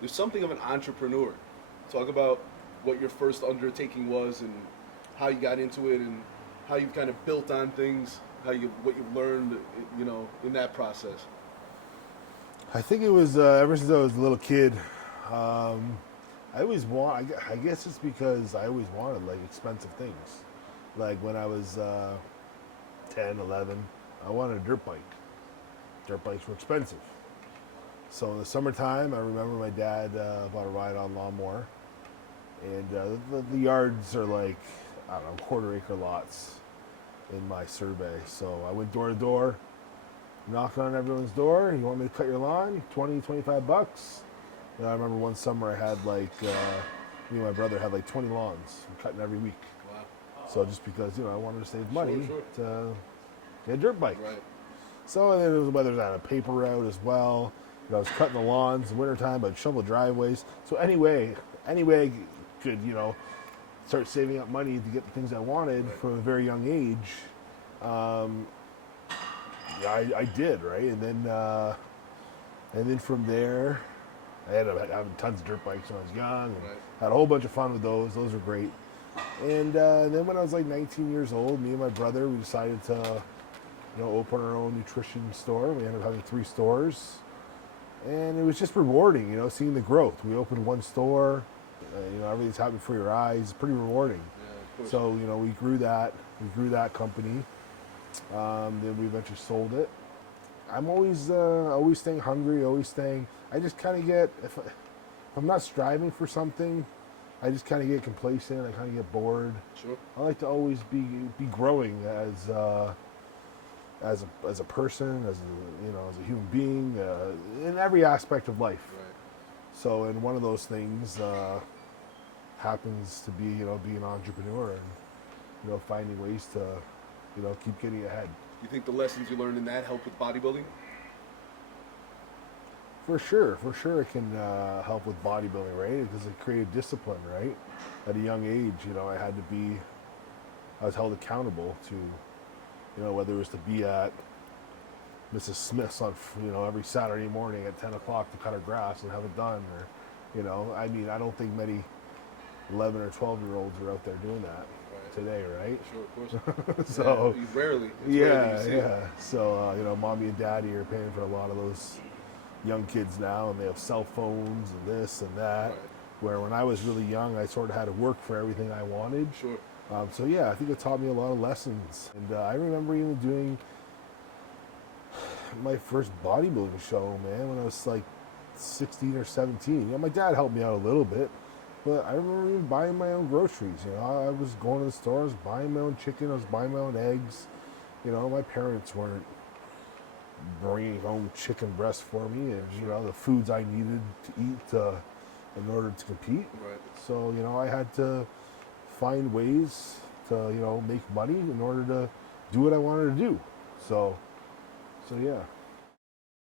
there's something of an entrepreneur. Talk about what your first undertaking was and how you got into it and how you've kind of built on things, what you've learned, in that process. I think it was ever since I was a little kid. I always want. I guess it's because I always wanted like expensive things. Like when I was 10, 11, I wanted a dirt bike. Dirt bikes were expensive. So in the summertime, I remember my dad bought a ride-on lawnmower, and the yards are like, I don't know, quarter-acre lots in my survey. So I went door to door, knocked on everyone's door. You want me to cut your lawn? 20, 25 bucks. And I remember one summer I had like, me and my brother had like 20 lawns, cutting every week. Wow. So just because, I wanted to save money Sure. to get a dirt bike. Right. So and then it was whether it was on a paper route as well. I was cutting the lawns in the wintertime, I'd shovel driveways. So anyway, I could, start saving up money to get the things I wanted Right. from a very young age. I did, right? And then from there, I ended up having tons of dirt bikes when I was young. And Right. had a whole bunch of fun with those. Those were great. And then when I was like 19 years old, me and my brother, we decided to, open our own nutrition store. We ended up having 3 stores. And it was just rewarding, seeing the growth. We opened 1 store, everything's happening before your eyes. It's pretty rewarding. Yeah, of course. So, we grew that company. Then we eventually sold it. I'm always staying hungry, I just kind of get, if I'm not striving for something, I just kind of get complacent, I kind of get bored. Sure. I like to always be growing as a person, as a human being, in every aspect of life. Right. So, and one of those things happens to be, being an entrepreneur and, finding ways to, keep getting ahead. You think the lessons you learned in that help with bodybuilding? For sure it can help with bodybuilding, right? Because it created discipline, right? At a young age, I was held accountable to, whether it was to be at Mrs. Smith's on, every Saturday morning at 10 o'clock to cut her grass and have it done, or, I don't think many 11 or 12-year-olds are out there doing that today, right? Sure, of course. So Yeah, rarely. It's rare yeah, that you see it. So mommy and daddy are paying for a lot of those young kids now, and they have cell phones and this and that. Right. Where when I was really young, I sort of had to work for everything I wanted. Sure. So yeah, I think it taught me a lot of lessons. And I remember even doing my first bodybuilding show, man, when I was like 16 or 17. My dad helped me out a little bit, but I remember even buying my own groceries. I was going to the store, I was buying my own chicken, I was buying my own eggs. My parents weren't bringing home chicken breast for me, and the foods I needed to eat in order to compete. Right. So I had to find ways to make money in order to do what I wanted to do. So yeah.